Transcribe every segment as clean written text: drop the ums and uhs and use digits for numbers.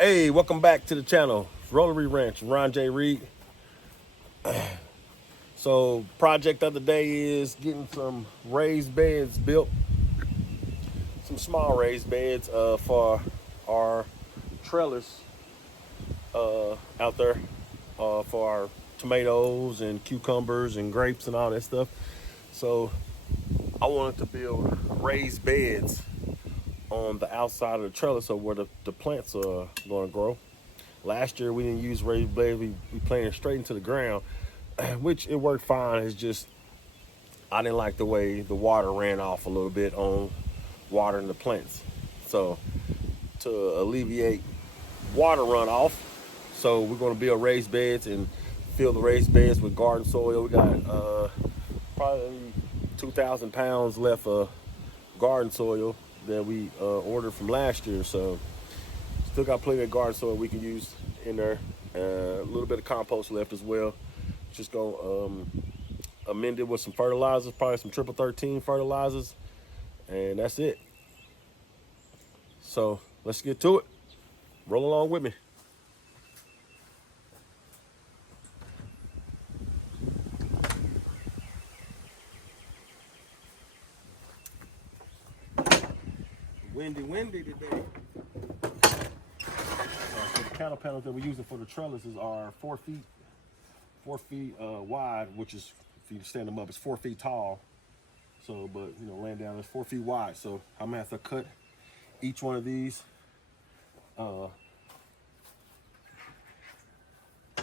Hey, welcome back to the channel. Rollery Ranch, Ron J. Reed. So, project of the day is getting some raised beds built, some small raised beds for our trellis out there for our tomatoes and cucumbers and grapes and all that stuff. So, I wanted to build raised beds on the outside of the trellis, so where the plants are going to grow. Last year we didn't use raised beds; we planted straight into the ground, which it worked fine. It's just I didn't like the way the water ran off a little bit on watering the plants. So to alleviate water runoff, so we're going to build raised beds and fill the raised beds with garden soil. We got probably 2,000 pounds left of garden soil that we ordered from last year. So still got plenty of garden soil we can use in there. A little bit of compost left as well. Just gonna amend it with some fertilizers, probably some triple 13 fertilizers, and that's it. So let's get to it. Roll along with me. Windy today. So the cattle panels that we're using for the trellises are 4 feet wide, which is, if you stand them up, it's 4 feet tall. So, but you know, laying down is 4 feet wide. So I'm gonna have to cut each one of these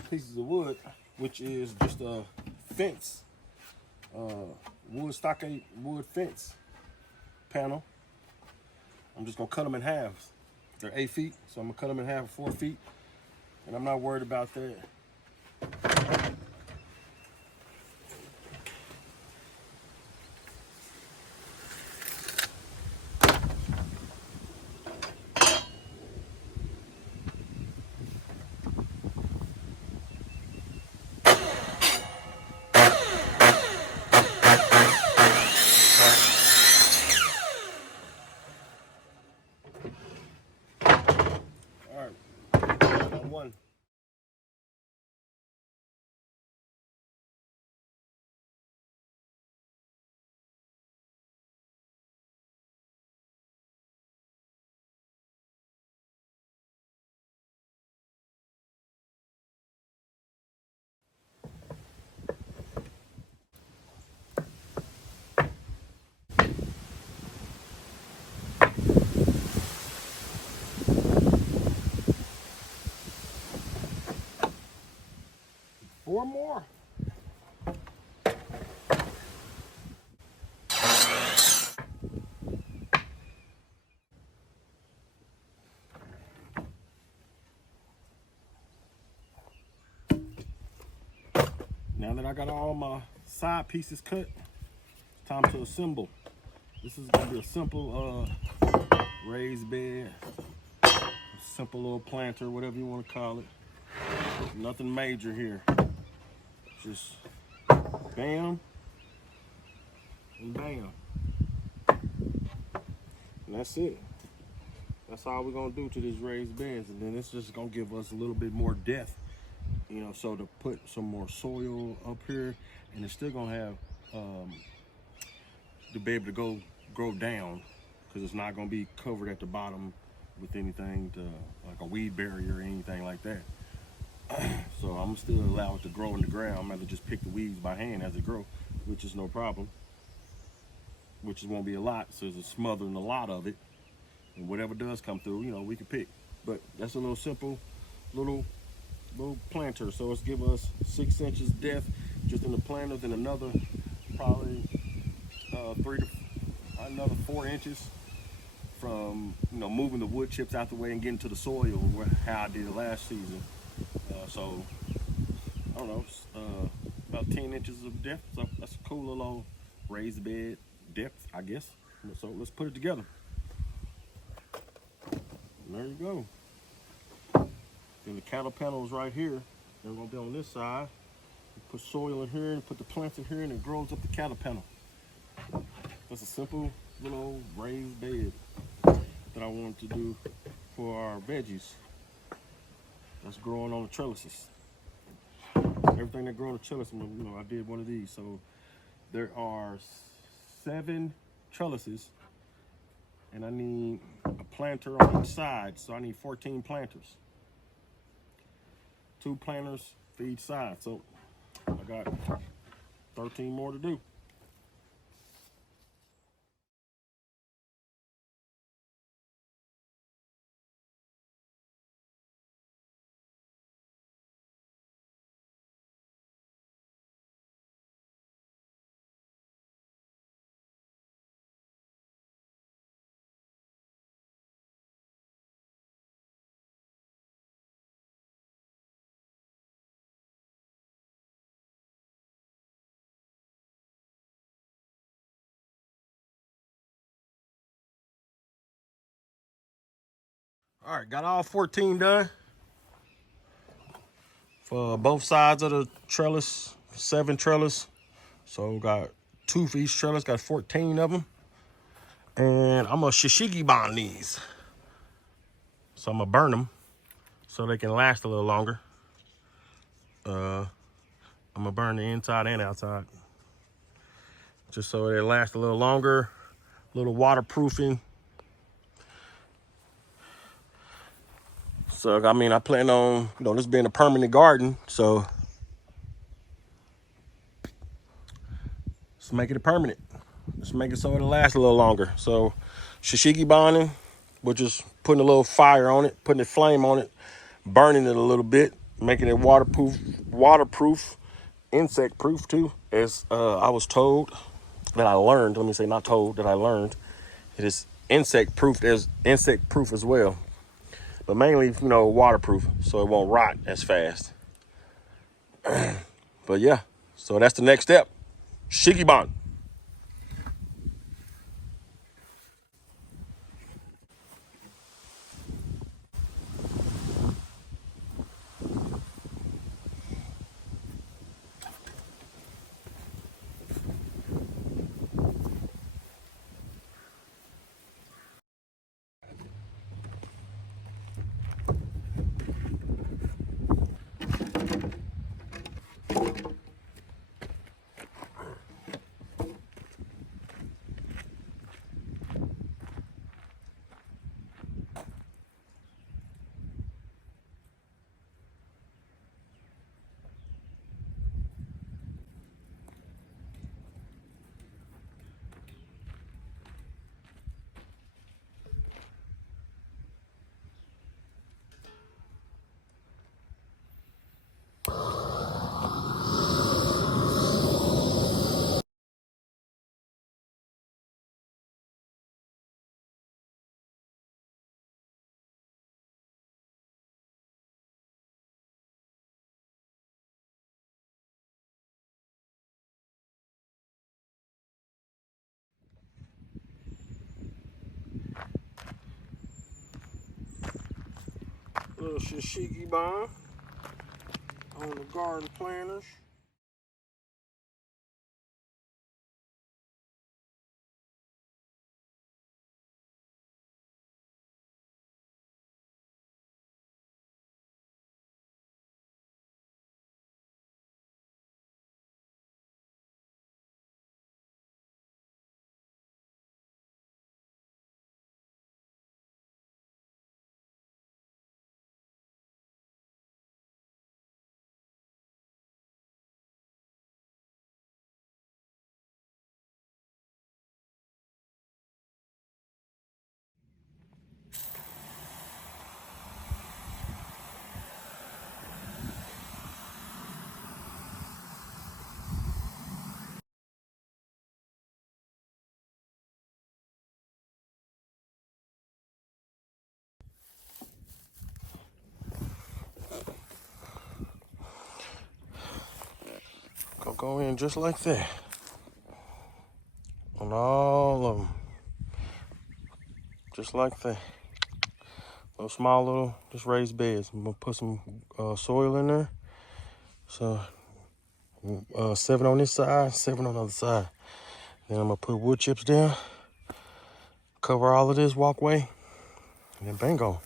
pieces of wood, which is just a fence, wood stockade wood fence panel. I'm just gonna cut them in half. They're 8 feet, so I'm gonna cut them in half at 4 feet, and I'm not worried about that. All right, got one. Four more. Now that I got all my side pieces cut, it's time to assemble. This is gonna be a simple raised bed, a simple little planter, whatever you want to call it. Nothing major here. Just bam and bam. And that's it. That's all we're gonna do to this raised beds, and then it's just gonna give us a little bit more depth, you know, so to put some more soil up here, and it's still gonna have to be able to grow down, because it's not gonna be covered at the bottom with anything to, like a weed barrier or anything like that. So I'm gonna still allow it to grow in the ground. I'm gonna just pick the weeds by hand as it grow, which is no problem. Which won't be a lot, so it's smothering a lot of it. And whatever does come through, you know, we can pick. But that's a little simple, little planter. So it's give us 6 inches depth just in the planter, then another probably another 4 inches from, you know, moving the wood chips out the way and getting to the soil, how I did it last season. So I don't know, about 10 inches of depth. So that's a cool little raised bed depth, I guess. So let's put it together. And there you go. Then the cattle panels right here, they're gonna be on this side. Put soil in here and put the plants in here, and it grows up the cattle panel. That's a simple little raised bed that I wanted to do for our veggies. that's growing on the trellises. Everything that grows on the trellis, I did one of these. So there are 7 trellises, and I need a planter on each side. So I need 14 planters. 2 planters for each side. So I got 13 more to do. All right, got all 14 done for both sides of the trellis, 7 trellis. So got 2 for each trellis, got 14 of them. And I'm gonna shishigi bond these. So I'm gonna burn them so they can last a little longer. I'm gonna burn the inside and outside, just so they last a little longer, a little waterproofing. So, I plan on, this being a permanent garden, so let's make it a permanent. Let's make it so it'll last a little longer. So, shishigi bonding, we're just putting a little fire on it, putting a flame on it, burning it a little bit, making it waterproof, insect proof too, as I was told, that I learned. Let me say, not told, that I learned. It is insect proof as well, but mainly, waterproof, so it won't rot as fast. But yeah, so that's the next step. Shikibon. Little shishikibon on the garden planters. Gonna go in just like that on all of them, just like that. Little small little, just raised beds. I'm gonna put some soil in there. So 7 on this side, 7 on the other side. Then I'm gonna put wood chips down, cover all of this walkway, and then bingo.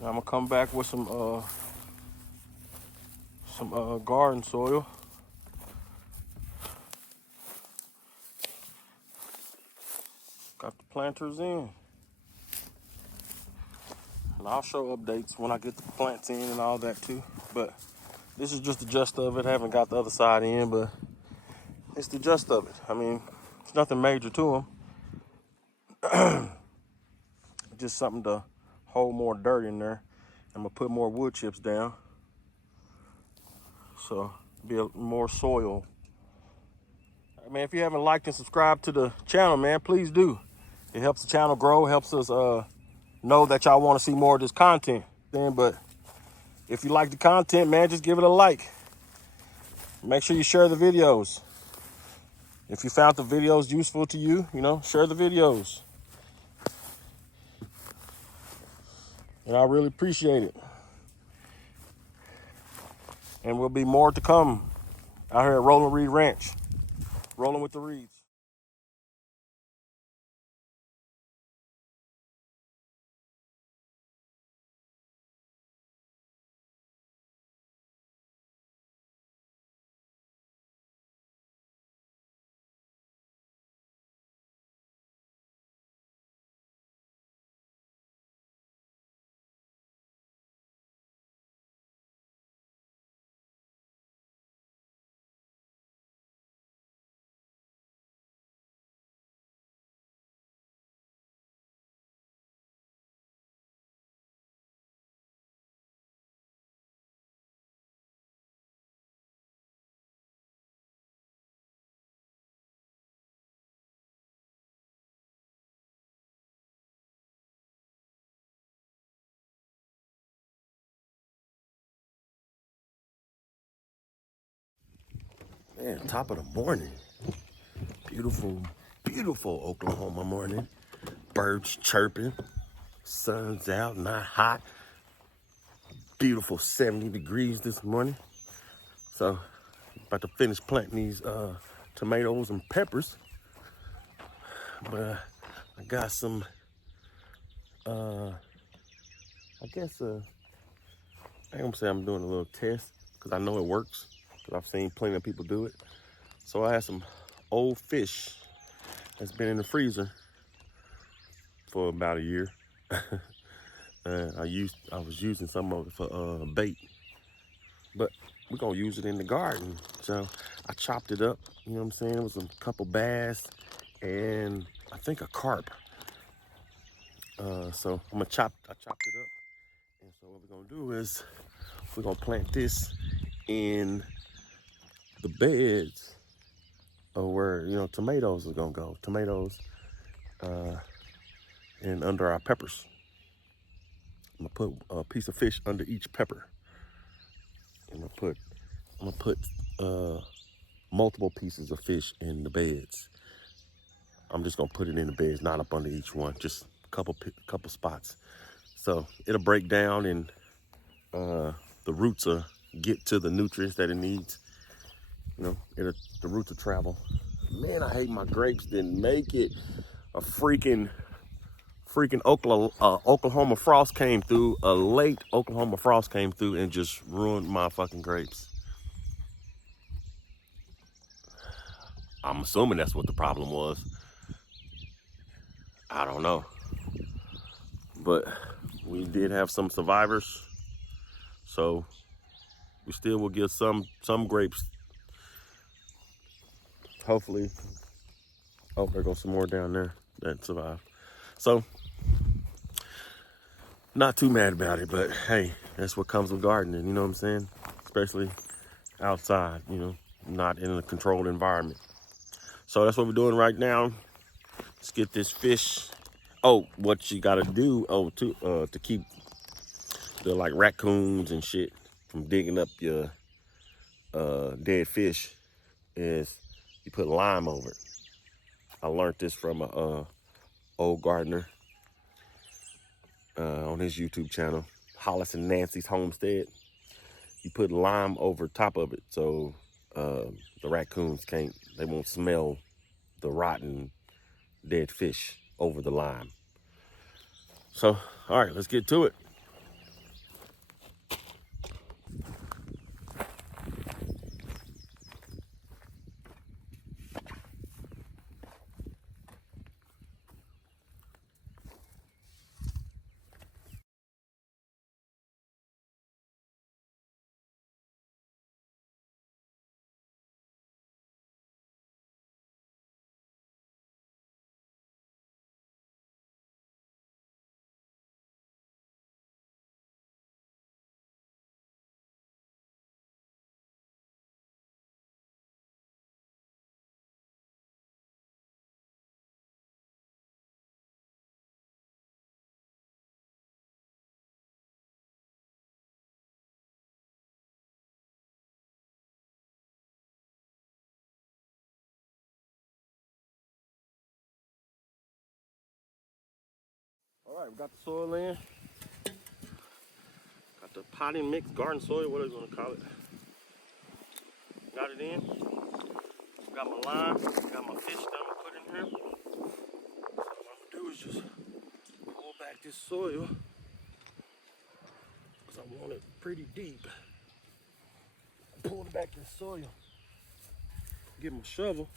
Now I'm gonna come back with some garden soil. Got the planters in. And I'll show updates when I get the plants in and all that too. But this is just the gist of it. I haven't got the other side in, but it's the gist of it. I mean, it's nothing major to them. Just something to hold more dirt in there. I'm gonna put more wood chips down. So be more soil. I mean, if you haven't liked and subscribed to the channel, man, please do. It helps the channel grow, helps us know that y'all want to see more of this content. But if you like the content, man, just give it a like. Make sure you share the videos. If you found the videos useful to you, share the videos. And I really appreciate it. And there'll be more to come out here at Rolling Reed Ranch. Rolling with the Reeds. Man, top of the morning. Beautiful, beautiful Oklahoma morning. Birds chirping. Sun's out, not hot. Beautiful 70 degrees this morning. So, about to finish planting these tomatoes and peppers. But I got some, I guess, I'm gonna say I'm doing a little test because I know it works. Because I've seen plenty of people do it. So I had some old fish that's been in the freezer for about a year. I was using some of it for bait, but we're gonna use it in the garden. So I chopped it up, you know what I'm saying? It was a couple bass and I think a carp. So I chopped it up. And so what we're gonna do is we're gonna plant this in the beds of where, tomatoes are gonna go. Tomatoes and under our peppers. I'm gonna put a piece of fish under each pepper. I'm gonna put multiple pieces of fish in the beds. I'm just gonna put it in the beds, not up under each one, just a couple spots. So it'll break down and the roots will get to the nutrients that it needs. The roots will travel. Man, I hate my grapes didn't make it. A freaking Oklahoma frost came through. A late Oklahoma frost came through and just ruined my fucking grapes. I'm assuming that's what the problem was. I don't know. But we did have some survivors. So we still will get some grapes. Hopefully. Oh, there goes some more down there that survived. So not too mad about it, but hey, that's what comes with gardening, you know what I'm saying? Especially outside, not in a controlled environment. So that's what we're doing right now. Let's get this fish. Oh, what you gotta do, to keep the like raccoons and shit from digging up your dead fish is you put lime over it. I learned this from a old gardener on his YouTube channel, Hollis and Nancy's Homestead. You put lime over top of it so the raccoons they won't smell the rotten dead fish over the lime. So, all right, let's get to it. All right, we got the soil in. Got the potting mix, garden soil, whatever you want to call it. Got it in. Got my lime. Got my fish that I'm gonna put in here. So what I'm gonna do is just pull back this soil because I want it pretty deep. Pull back this soil. Get my shovel.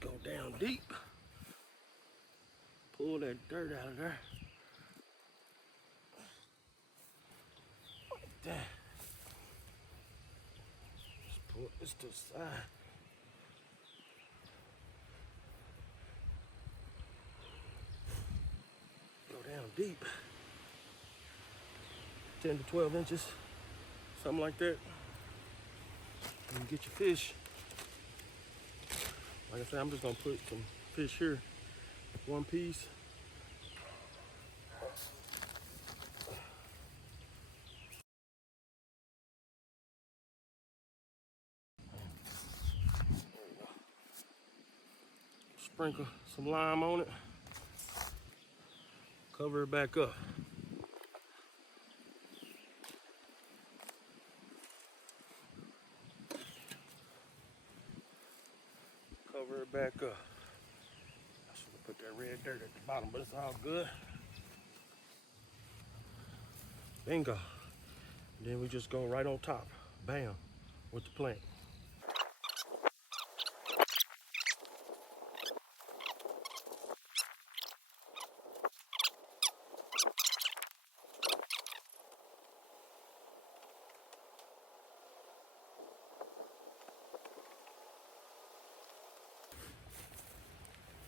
Go down deep. Pull that dirt out of there. Like that. Just pull this to the side. Go down deep. 10 to 12 inches. Something like that. And you get your fish. Like I said, I'm just gonna put some fish here. One piece. Sprinkle some lime on it. Cover it back up. Cover it back up. I should have put that red dirt at the bottom, but it's all good. Bingo. Then we just go right on top. Bam. With the plant.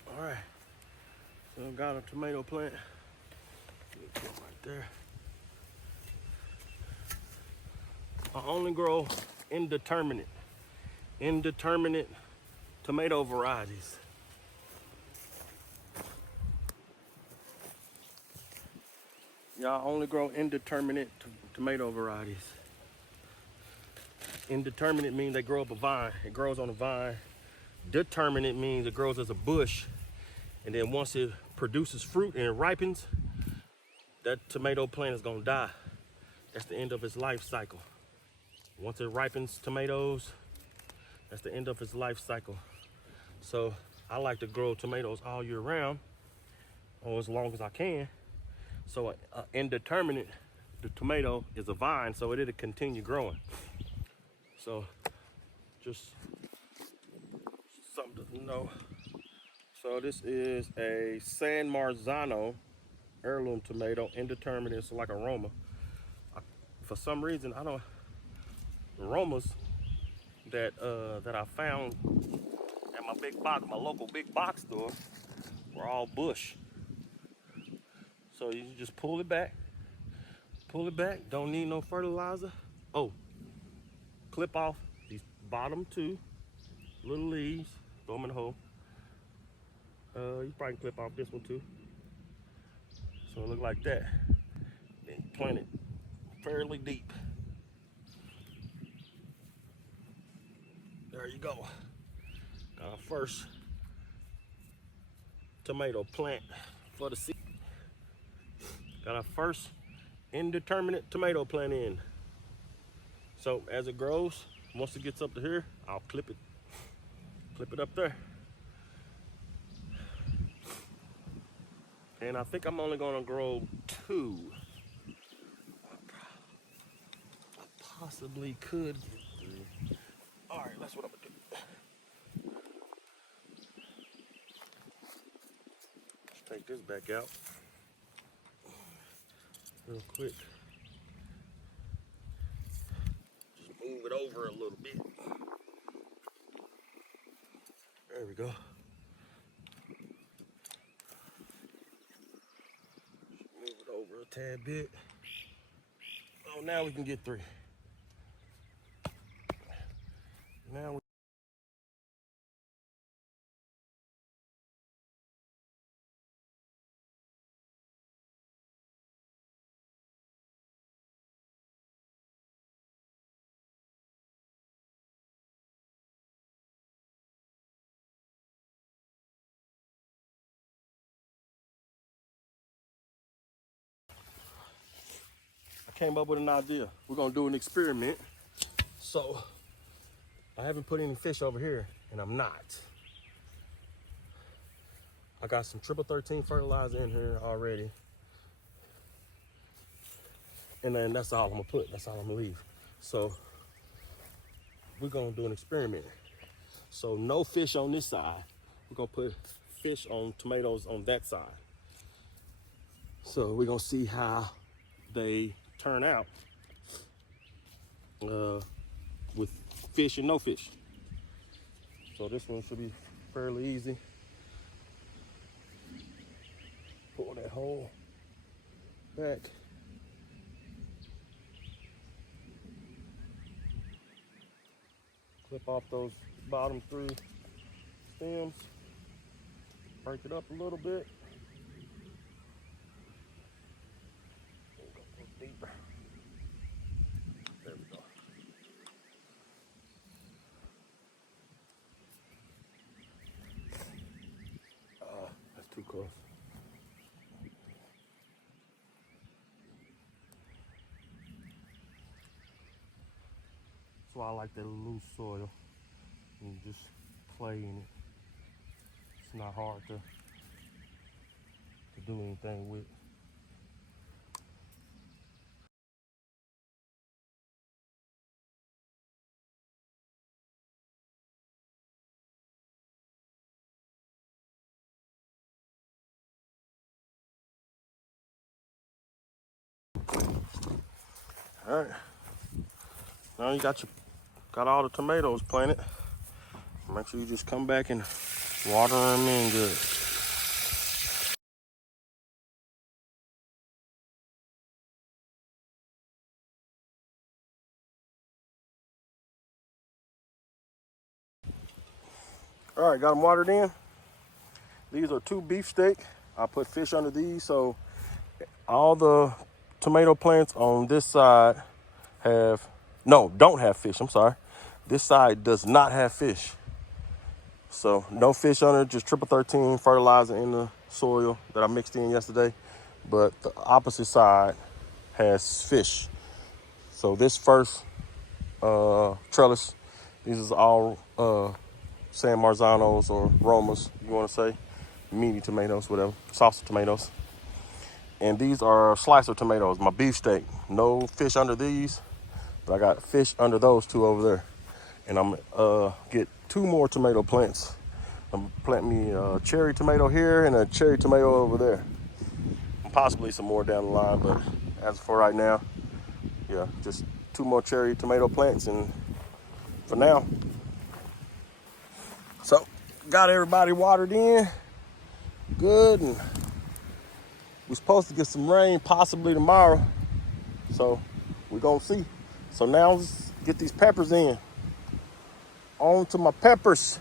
All right. So I got a tomato plant. Right there. I only grow indeterminate tomato varieties. Y'all only grow indeterminate tomato varieties. Indeterminate means they grow up a vine. It grows on a vine. Determinate means it grows as a bush. And then once it produces fruit and it ripens, that tomato plant is gonna die. That's the end of its life cycle. Once it ripens tomatoes, that's the end of its life cycle. So I like to grow tomatoes all year round, or as long as I can. So indeterminate, the tomato is a vine, so it'll continue growing. So just something to know. So this is a San Marzano heirloom tomato, indeterminate. It's like aroma. For some reason, I don't aromas that I found at my local big box store were all bush. So you just pull it back. Don't need no fertilizer. Oh, clip off these bottom two little leaves. Throw them in the hole. You probably can clip off this one too. So it look like that. Then plant it fairly deep. There you go. Got our first tomato plant for the season. Got our first indeterminate tomato plant in. So as it grows, once it gets up to here, I'll clip it up there. And I think I'm only gonna grow 2. I possibly could get 3. All right, that's what I'm gonna do. Let's take this back out real quick. Just move it over a little bit. There we go. Move it over a tad bit. Oh, now we can get 3. Now we came up with an idea. We're gonna do an experiment. So I haven't put any fish over here, and I'm not. I got some triple 13 fertilizer in here already. And then that's all I'm gonna put, that's all I'm gonna leave. So we're gonna do an experiment. So no fish on this side. We're gonna put fish on tomatoes on that side. So we're gonna see how they turn out with fish and no fish. So this one should be fairly easy. Pull that hole back. Clip off those bottom 3 stems. Break it up a little bit. Go a little deeper. There we go. That's too close. That's why I like that loose soil. And just play in it. It's not hard to do anything with. All right. Now you got all the tomatoes planted. Make sure you just come back and water them in good. All right, got them watered in. These are 2 beefsteak. I put fish under these, so all the tomato plants on this side don't have fish. I'm sorry. This side does not have fish. So no fish under, just triple 13 fertilizer in the soil that I mixed in yesterday. But the opposite side has fish. So this first trellis, these is all San Marzanos or Romas, you want to say, meaty tomatoes, whatever, salsa tomatoes. And these are slicer tomatoes, my beefsteak. No fish under these, but I got fish under those 2 over there. And I'm get 2 more tomato plants. I'm plant me a cherry tomato here and a cherry tomato over there. And possibly some more down the line, but as for right now, yeah, just 2 more cherry tomato plants, and for now. So got everybody watered in good, and we're supposed to get some rain possibly tomorrow, so we're gonna see. So now let's get these peppers in. On to my peppers.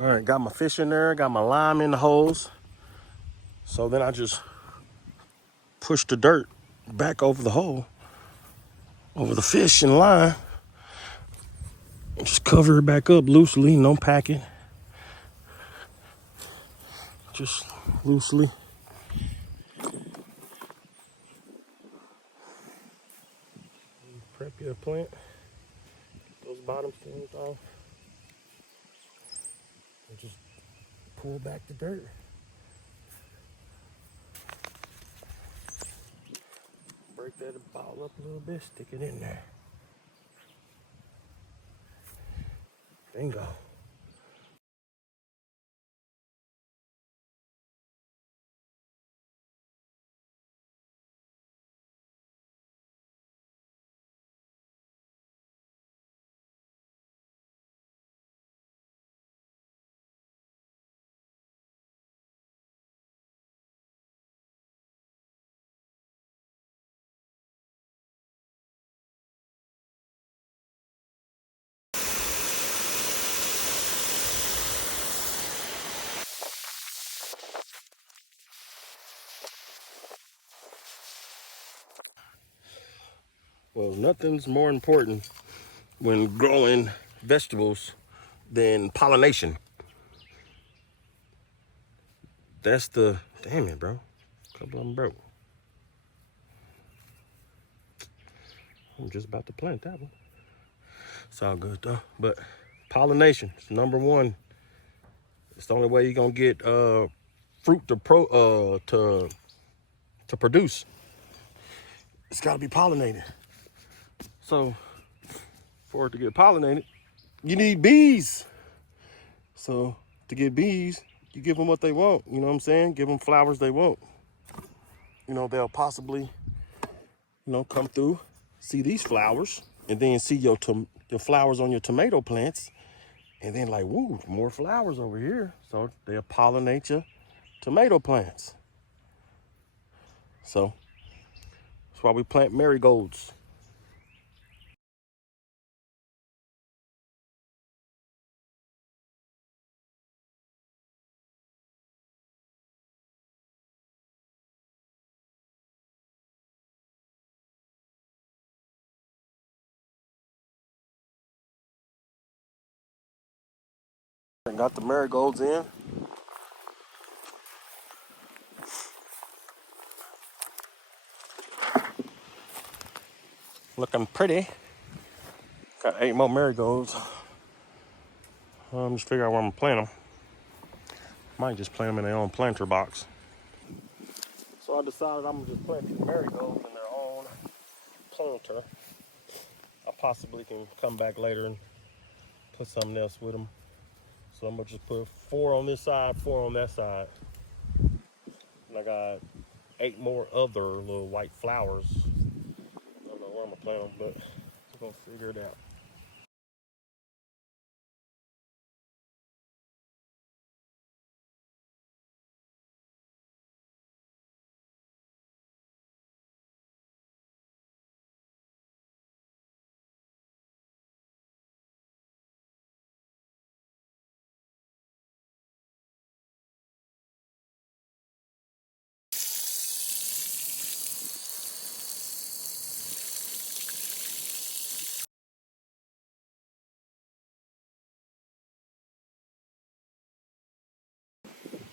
All right, got my fish in there, got my lime in the holes. So then I just push the dirt back over the hole, over the fish and lime. And just cover it back up loosely, don't pack it. Just loosely. Prep your plant. Get those bottom stems off. And just pull back the dirt. Break that ball up a little bit, stick it in there. Bingo. Well, nothing's more important when growing vegetables than pollination. That's the, damn it, bro. A couple of them broke. I'm just about to plant that one. It's all good though. But pollination is number one. It's the only way you're gonna get fruit to produce. It's gotta be pollinated. So for it to get pollinated, you need bees. So to get bees, you give them what they want. You know what I'm saying? Give them flowers they want. You know, they'll possibly, come through, see these flowers, and then see your flowers on your tomato plants, and then like, woo, more flowers over here. So they'll pollinate your tomato plants. So that's why we plant marigolds. And got the marigolds in. Looking pretty. Got 8 more marigolds. I'm just figuring out where I'm gonna plant them. Might just plant them in their own planter box. So I decided I'm gonna just plant these marigolds in their own planter. I possibly can come back later and put something else with them. So I'm gonna just put 4 on this side, 4 on that side. And I got 8 more other little white flowers. I don't know where I'm gonna plant them, but we're gonna figure it out.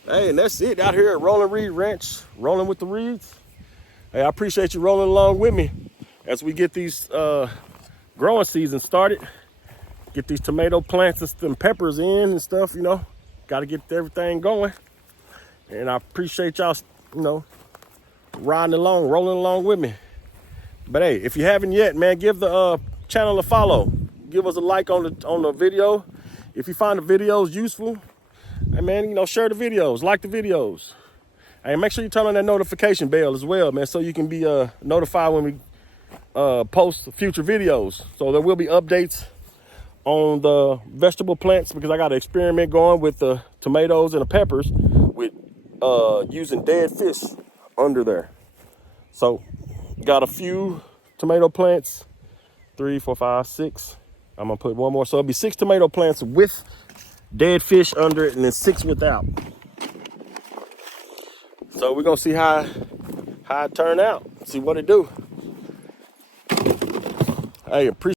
Hey, and that's it out here at Rolling Reed Ranch, rolling with the Reeds. Hey, I appreciate you rolling along with me as we get these growing season started. Get these tomato plants and some peppers in and stuff, Got to get everything going. And I appreciate y'all, riding along, rolling along with me. But hey, if you haven't yet, man, give the channel a follow. Give us a like on the video. If you find the videos useful, hey man, share the videos, like the videos. Hey, make sure you turn on that notification bell as well, man, so you can be notified when we post future videos. So there will be updates on the vegetable plants because I got an experiment going with the tomatoes and the peppers with using dead fish under there. So got a few tomato plants, 3, 4, 5, 6. I'm gonna put one more, so it'll be 6 tomato plants with dead fish under it and then 6 without. So we're gonna see how it turn out, see what it do. Hey, appreciate